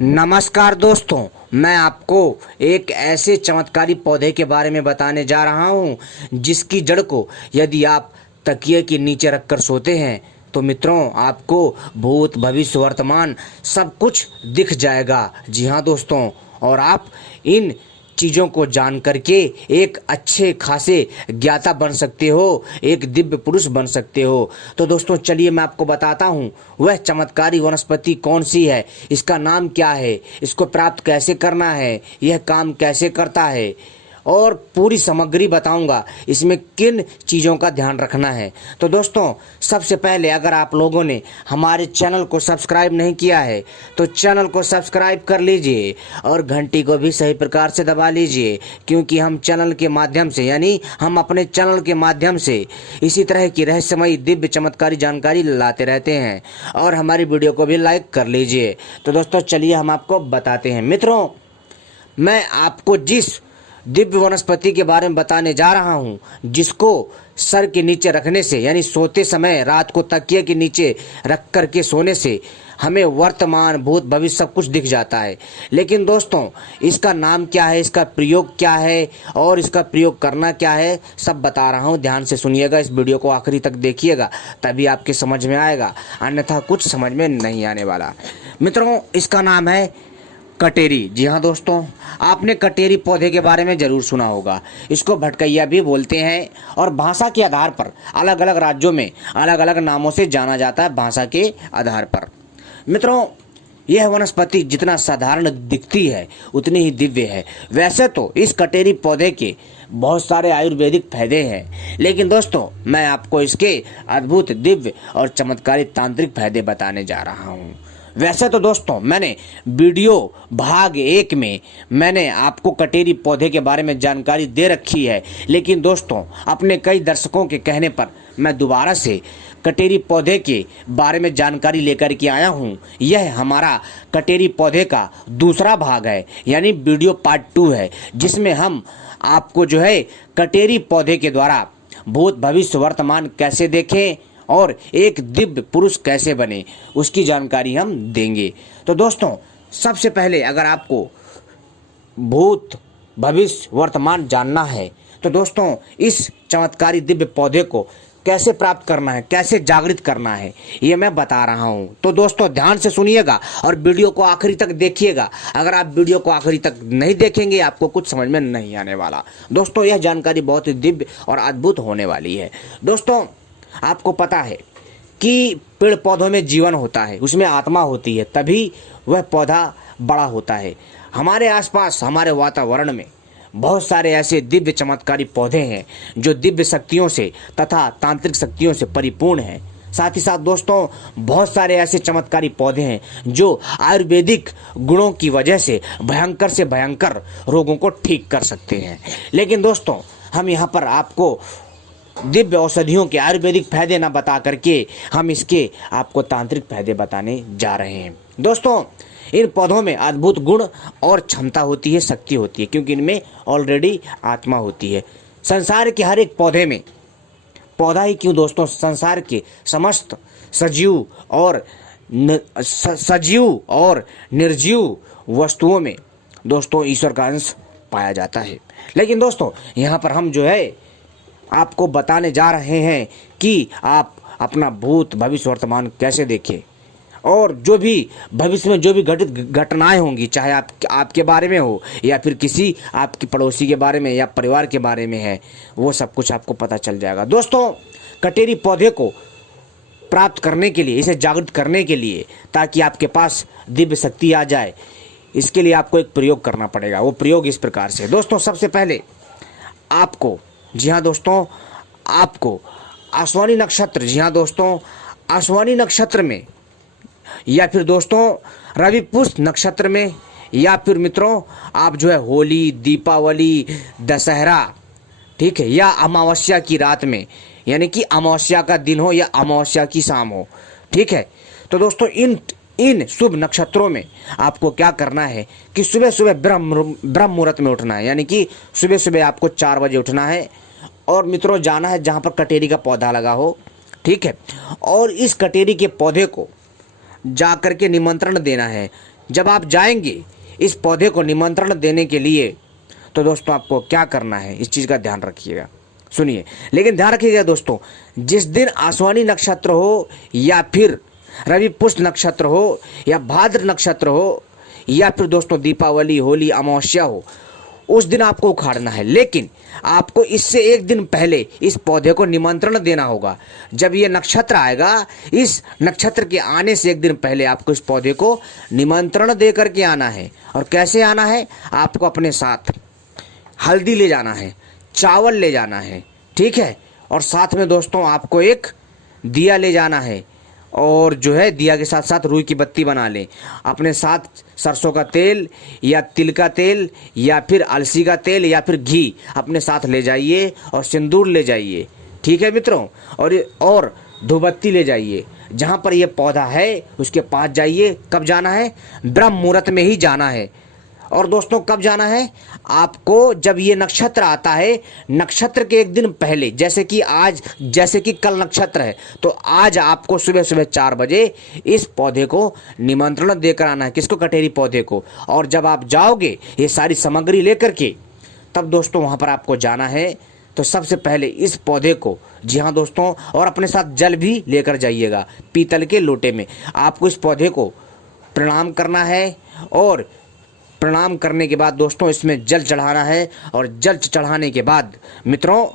नमस्कार दोस्तों, मैं आपको एक ऐसे चमत्कारी पौधे के बारे में बताने जा रहा हूं जिसकी जड़ को यदि आप तकिए के नीचे रखकर सोते हैं तो मित्रों आपको भूत भविष्य वर्तमान सब कुछ दिख जाएगा। जी हाँ दोस्तों, और आप इन चीज़ों को जान करके एक अच्छे खासे ज्ञाता बन सकते हो, एक दिव्य पुरुष बन सकते हो। तो दोस्तों चलिए मैं आपको बताता हूँ वह चमत्कारी वनस्पति कौन सी है, इसका नाम क्या है, इसको प्राप्त कैसे करना है, यह काम कैसे करता है और पूरी सामग्री बताऊंगा इसमें किन चीज़ों का ध्यान रखना है। तो दोस्तों सबसे पहले अगर आप लोगों ने हमारे चैनल को सब्सक्राइब नहीं किया है तो चैनल को सब्सक्राइब कर लीजिए और घंटी को भी सही प्रकार से दबा लीजिए, क्योंकि हम चैनल के माध्यम से हम अपने चैनल के माध्यम से इसी तरह की रहस्यमयी दिव्य चमत्कारी जानकारी लाते रहते हैं। और हमारी वीडियो को भी लाइक कर लीजिए। तो दोस्तों चलिए हम आपको बताते हैं। मित्रों, मैं आपको जिस दिव्य वनस्पति के बारे में बताने जा रहा हूं जिसको सर के नीचे रखने से यानी सोते समय रात को तकिए के नीचे रख कर के सोने से हमें वर्तमान भूत भविष्य सब कुछ दिख जाता है। लेकिन दोस्तों इसका नाम क्या है, इसका प्रयोग क्या है और इसका प्रयोग करना क्या है, सब बता रहा हूं। ध्यान से सुनिएगा, इस वीडियो को आखिरी तक देखिएगा, तभी आपके समझ में आएगा, अन्यथा कुछ समझ में नहीं आने वाला। मित्रों इसका नाम है कटेरी। जी हाँ दोस्तों, आपने कटेरी पौधे के बारे में जरूर सुना होगा। इसको भटकैया भी बोलते हैं और भाषा के आधार पर अलग अलग राज्यों में अलग अलग नामों से जाना जाता है, भाषा के आधार पर। मित्रों यह वनस्पति जितना साधारण दिखती है उतनी ही दिव्य है। वैसे तो इस कटेरी पौधे के बहुत सारे आयुर्वेदिक फायदे हैं, लेकिन दोस्तों मैं आपको इसके अद्भुत दिव्य और चमत्कारी तांत्रिक फायदे बताने जा रहा हूँ। वैसे तो दोस्तों मैंने वीडियो भाग 1 में मैंने आपको कटेरी पौधे के बारे में जानकारी दे रखी है, लेकिन दोस्तों अपने कई दर्शकों के कहने पर मैं दोबारा से कटेरी पौधे के बारे में जानकारी लेकर के आया हूँ। यह हमारा कटेरी पौधे का दूसरा भाग है, यानी वीडियो पार्ट 2 है, जिसमें हम आपको कटेरी पौधे के द्वारा भूत भविष्य वर्तमान कैसे देखें और एक दिव्य पुरुष कैसे बने उसकी जानकारी हम देंगे। तो दोस्तों सबसे पहले अगर आपको भूत भविष्य वर्तमान जानना है तो दोस्तों इस चमत्कारी दिव्य पौधे को कैसे प्राप्त करना है, कैसे जागृत करना है, ये मैं बता रहा हूँ। तो दोस्तों ध्यान से सुनिएगा और वीडियो को आखिरी तक देखिएगा। अगर आप वीडियो को आखिरी तक नहीं देखेंगे आपको कुछ समझ में नहीं आने वाला। दोस्तों यह जानकारी बहुत ही दिव्य और अद्भुत होने वाली है। दोस्तों आपको पता है कि पेड़ पौधों में जीवन होता है, उसमें आत्मा होती है, तभी वह पौधा बड़ा होता है। हमारे आसपास हमारे वातावरण में बहुत सारे ऐसे दिव्य चमत्कारी पौधे हैं जो दिव्य शक्तियों से तथा तांत्रिक शक्तियों से परिपूर्ण हैं। साथ ही साथ दोस्तों बहुत सारे ऐसे चमत्कारी पौधे हैं जो आयुर्वेदिक गुणों की वजह से भयंकर रोगों को ठीक कर सकते हैं। लेकिन दोस्तों हम यहाँ पर आपको दिव्य औषधियों के आयुर्वेदिक फायदे ना बता करके हम इसके आपको तांत्रिक फायदे बताने जा रहे हैं। दोस्तों इन पौधों में अद्भुत गुण और क्षमता होती है, शक्ति होती है, क्योंकि इनमें ऑलरेडी आत्मा होती है। संसार के हर एक पौधे में, पौधा ही क्यों दोस्तों, संसार के समस्त सजीव और निर्जीव वस्तुओं में दोस्तों ईश्वर का अंश पाया जाता है। लेकिन दोस्तों यहाँ पर हम आपको बताने जा रहे हैं कि आप अपना भूत भविष्य वर्तमान कैसे देखें और जो भी भविष्य में जो भी घटित घटनाएं होंगी, चाहे आपके बारे में हो या फिर किसी आपके पड़ोसी के बारे में या परिवार के बारे में है, वो सब कुछ आपको पता चल जाएगा। दोस्तों कटेरी पौधे को प्राप्त करने के लिए, इसे जागृत करने के लिए, ताकि आपके पास दिव्य शक्ति आ जाए, इसके लिए आपको एक प्रयोग करना पड़ेगा। वो प्रयोग इस प्रकार से दोस्तों, सबसे पहले आपको, जी हाँ दोस्तों, आपको अश्विनी नक्षत्र, जी हाँ दोस्तों, अश्विनी नक्षत्र में या फिर दोस्तों रवि पुष्य नक्षत्र में या फिर मित्रों आप होली, दीपावली, दशहरा, ठीक है, या अमावस्या की रात में, यानी कि अमावस्या का दिन हो या अमावस्या की शाम हो, ठीक है। तो दोस्तों इन शुभ नक्षत्रों में आपको क्या करना है कि सुबह सुबह ब्रह्म मुहूर्त में उठना है, यानी कि सुबह सुबह आपको 4 बजे उठना है और मित्रों जाना है जहाँ पर कटेरी का पौधा लगा हो, ठीक है, और इस कटेरी के पौधे को जा कर के निमंत्रण देना है जब आप जाएंगे इस पौधे को निमंत्रण देने के लिए, तो दोस्तों आपको क्या करना है, इस चीज़ का ध्यान रखिएगा, सुनिए। लेकिन ध्यान रखिएगा दोस्तों, जिस दिन आश्वानी नक्षत्र हो या फिर रवि पुष्य नक्षत्र हो या भाद्र नक्षत्र हो या फिर दोस्तों दीपावली, होली, अमावस्या हो, उस दिन आपको उखाड़ना है। लेकिन आपको इससे एक दिन पहले इस पौधे को निमंत्रण देना होगा। जब ये नक्षत्र आएगा, इस नक्षत्र के आने से एक दिन पहले आपको इस पौधे को निमंत्रण दे करके आना है। और कैसे आना है, आपको अपने साथ हल्दी ले जाना है, चावल ले जाना है, ठीक है, और साथ में दोस्तों आपको एक दिया ले जाना है, और जो है दिया के साथ साथ रुई की बत्ती बना लें। अपने साथ सरसों का तेल या तिल का तेल या फिर अलसी का तेल या फिर घी अपने साथ ले जाइए और सिंदूर ले जाइए, ठीक है मित्रों। और धूपबत्ती ले जाइए। जहाँ पर ये पौधा है उसके पास जाइए। कब जाना है, ब्रह्म मुहूर्त में ही जाना है। और दोस्तों कब जाना है, आपको जब ये नक्षत्र आता है, नक्षत्र के एक दिन पहले, जैसे कि कल नक्षत्र है, तो आज आपको सुबह सुबह 4 बजे इस पौधे को निमंत्रण देकर आना है। किसको, कटेरी पौधे को। और जब आप जाओगे ये सारी सामग्री लेकर के, तब दोस्तों वहाँ पर आपको जाना है। तो सबसे पहले इस पौधे को, जी हाँ दोस्तों, और अपने साथ जल भी लेकर जाइएगा, पीतल के लोटे में। आपको इस पौधे को प्रणाम करना है और प्रणाम करने के बाद दोस्तों इसमें जल चढ़ाना है। और जल चढ़ाने के बाद मित्रों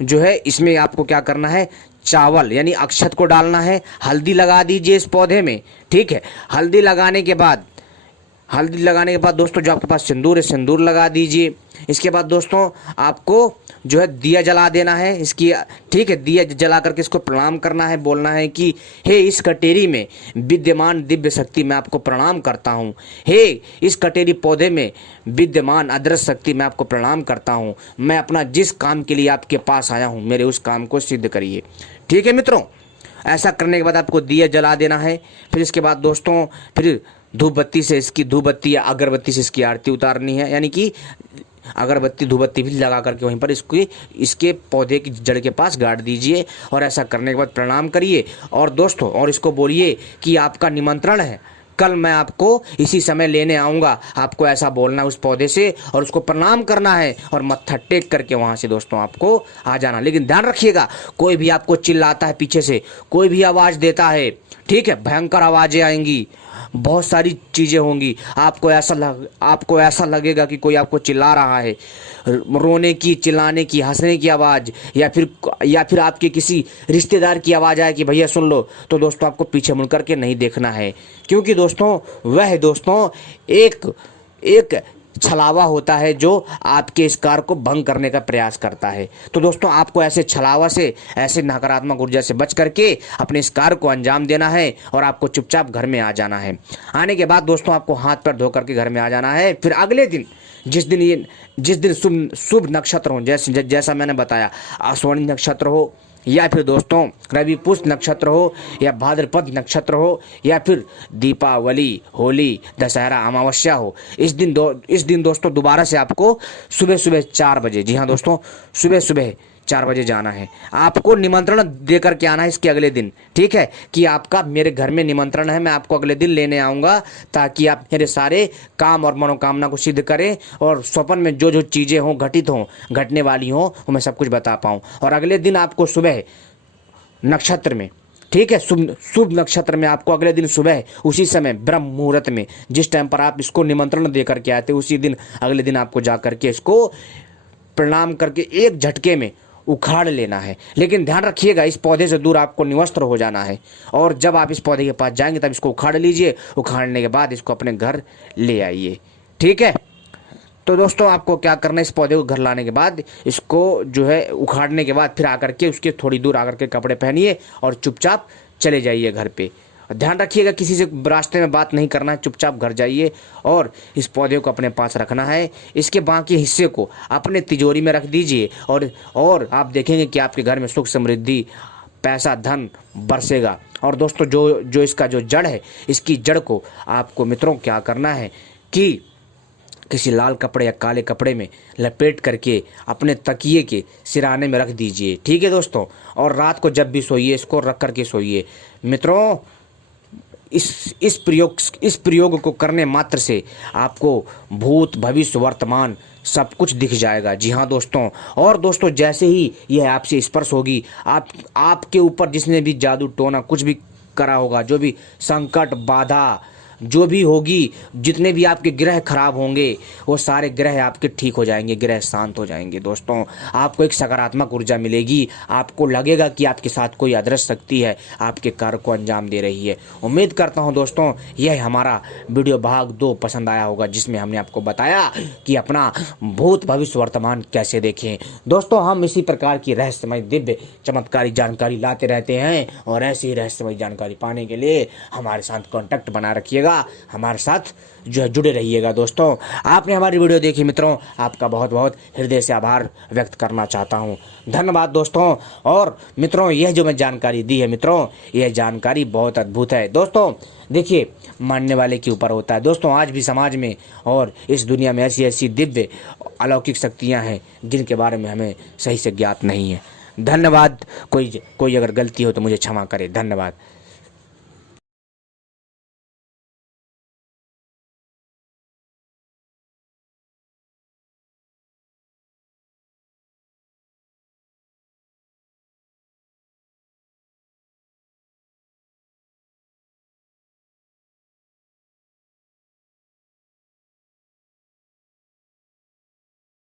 जो है इसमें आपको क्या करना है, चावल यानी अक्षत को डालना है। हल्दी लगा दीजिए इस पौधे में, ठीक है। हल्दी लगाने के बाद दोस्तों जो आपके पास सिंदूर है, सिंदूर लगा दीजिए। इसके बाद दोस्तों आपको जो है दिया जला देना है इसकी, ठीक है। दिया जला करके इसको प्रणाम करना है, बोलना है कि हे इस कटेरी में विद्यमान दिव्य शक्ति, मैं आपको प्रणाम करता हूँ। हे इस कटेरी पौधे में विद्यमान अदृश्य शक्ति, मैं आपको प्रणाम करता हूँ। मैं अपना जिस काम के लिए आपके पास आया हूँ, मेरे उस काम को सिद्ध करिए, ठीक है मित्रों। ऐसा करने के बाद आपको दिया जला देना है। फिर इसके बाद दोस्तों फिर धूप बत्ती या अगरबत्ती से इसकी आरती उतारनी है, यानी कि अगरबत्ती धूपबत्ती भी लगा करके वहीं पर इसके पौधे की जड़ के पास गाड़ दीजिए। और ऐसा करने के बाद प्रणाम करिए। और दोस्तों और इसको बोलिए कि आपका निमंत्रण है, कल मैं आपको इसी समय लेने आऊँगा। आपको ऐसा बोलना है उस पौधे से और उसको प्रणाम करना है और मत्था टेक करके वहाँ से दोस्तों आपको आ जाना। लेकिन ध्यान रखिएगा, कोई भी आपको चिल्लाता है पीछे से, कोई भी आवाज़ देता है, ठीक है, भयंकर आवाज़ें आएंगी, बहुत सारी चीज़ें होंगी। आपको ऐसा लगेगा कि कोई आपको चिल्ला रहा है, रोने की, चिल्लाने की, हंसने की आवाज़, या फिर आपके किसी रिश्तेदार की आवाज़ आए कि भैया सुन लो, तो दोस्तों आपको पीछे मुड़ करके नहीं देखना है। क्योंकि दोस्तों वह दोस्तों एक छलावा होता है जो आपके इस कार्य को भंग करने का प्रयास करता है। तो दोस्तों आपको ऐसे छलावा से, ऐसे नकारात्मक ऊर्जा से बच करके अपने इस कार्य को अंजाम देना है और आपको चुपचाप घर में आ जाना है। आने के बाद दोस्तों आपको हाथ पैर धो करके घर में आ जाना है। फिर अगले दिन जिस दिन शुभ नक्षत्र हो, जैसा मैंने बताया, आश्विनी नक्षत्र हो या फिर दोस्तों रवि पुष्य नक्षत्र हो या भाद्रपद नक्षत्र हो या फिर दीपावली, होली, दशहरा, अमावस्या हो, इस दिन दोस्तों दोबारा से आपको सुबह सुबह 4 बजे, जी हाँ दोस्तों, सुबह सुबह 4 बजे जाना है। आपको निमंत्रण दे करके आना है इसके अगले दिन, ठीक है, कि आपका मेरे घर में निमंत्रण है, मैं आपको अगले दिन लेने आऊँगा, ताकि आप मेरे सारे काम और मनोकामना को सिद्ध करें और स्वप्न में जो चीज़ें हों, घटने वाली हों, वो मैं सब कुछ बता पाऊँ। और अगले दिन आपको सुबह नक्षत्र में, ठीक है, शुभ नक्षत्र में आपको अगले दिन सुबह उसी समय ब्रह्म मुहूर्त में, जिस टाइम पर आप इसको निमंत्रण दे करके आते, उसी दिन अगले दिन आपको जा करके इसको प्रणाम करके एक झटके में उखाड़ लेना है। लेकिन ध्यान रखिएगा, इस पौधे से दूर आपको निवस्त्र हो जाना है। और जब आप इस पौधे के पास जाएंगे तब इसको उखाड़ लीजिए। उखाड़ने के बाद इसको अपने घर ले आइए, ठीक है। तो दोस्तों आपको क्या करना है, इस पौधे को घर लाने के बाद इसको जो है उखाड़ने के बाद फिर आकर के उसके थोड़ी दूर आकर के कपड़े पहनिए और चुपचाप चले जाइए घर पे। ध्यान रखिएगा, किसी से रास्ते में बात नहीं करना है, चुपचाप घर जाइए और इस पौधे को अपने पास रखना है। इसके बाकी हिस्से को अपने तिजोरी में रख दीजिए और आप देखेंगे कि आपके घर में सुख समृद्धि, पैसा, धन बरसेगा। और दोस्तों जो इसका जो जड़ है, इसकी जड़ को आपको मित्रों क्या करना है कि किसी लाल कपड़े या काले कपड़े में लपेट करके अपने तकिए के सिराने में रख दीजिए, ठीक है दोस्तों। और रात को जब भी सोइए इसको रख करके सोइए। मित्रों इस प्रयोग को करने मात्र से आपको भूत भविष्य वर्तमान सब कुछ दिख जाएगा। जी हाँ दोस्तों, और दोस्तों जैसे ही यह आपसे स्पर्श होगी, आपके ऊपर जिसने भी जादू टोना कुछ भी करा होगा, जो भी संकट बाधा जो भी होगी, जितने भी आपके ग्रह खराब होंगे, वो सारे ग्रह आपके ठीक हो जाएंगे, ग्रह शांत हो जाएंगे। दोस्तों आपको एक सकारात्मक ऊर्जा मिलेगी, आपको लगेगा कि आपके साथ कोई अदृश्य शक्ति है, आपके कार्य को अंजाम दे रही है। उम्मीद करता हूं दोस्तों यह हमारा वीडियो भाग 2 पसंद आया होगा, जिसमें हमने आपको बताया कि अपना भूत भविष्य वर्तमान कैसे देखें। दोस्तों हम इसी प्रकार की रहस्यमय दिव्य चमत्कारी जानकारी लाते रहते हैं, और ऐसी ही रहस्यमय जानकारी पाने के लिए हमारे साथ कॉन्टैक्ट बना रखिएगा, हमारे साथ जो है जुड़े रहिएगा। दोस्तों आपने हमारी वीडियो देखी, मित्रों आपका बहुत बहुत हृदय से आभार व्यक्त करना चाहता हूं। धन्यवाद दोस्तों। और मित्रों यह जो मैं जानकारी दी है मित्रों, यह जानकारी बहुत अद्भुत है। दोस्तों देखिए, मानने वाले के ऊपर होता है। दोस्तों आज भी समाज में और इस दुनिया में ऐसी ऐसी दिव्य अलौकिक शक्तियां हैं जिनके बारे में हमें सही से ज्ञात नहीं है। धन्यवाद। कोई अगर गलती हो तो मुझे क्षमा करे। धन्यवाद।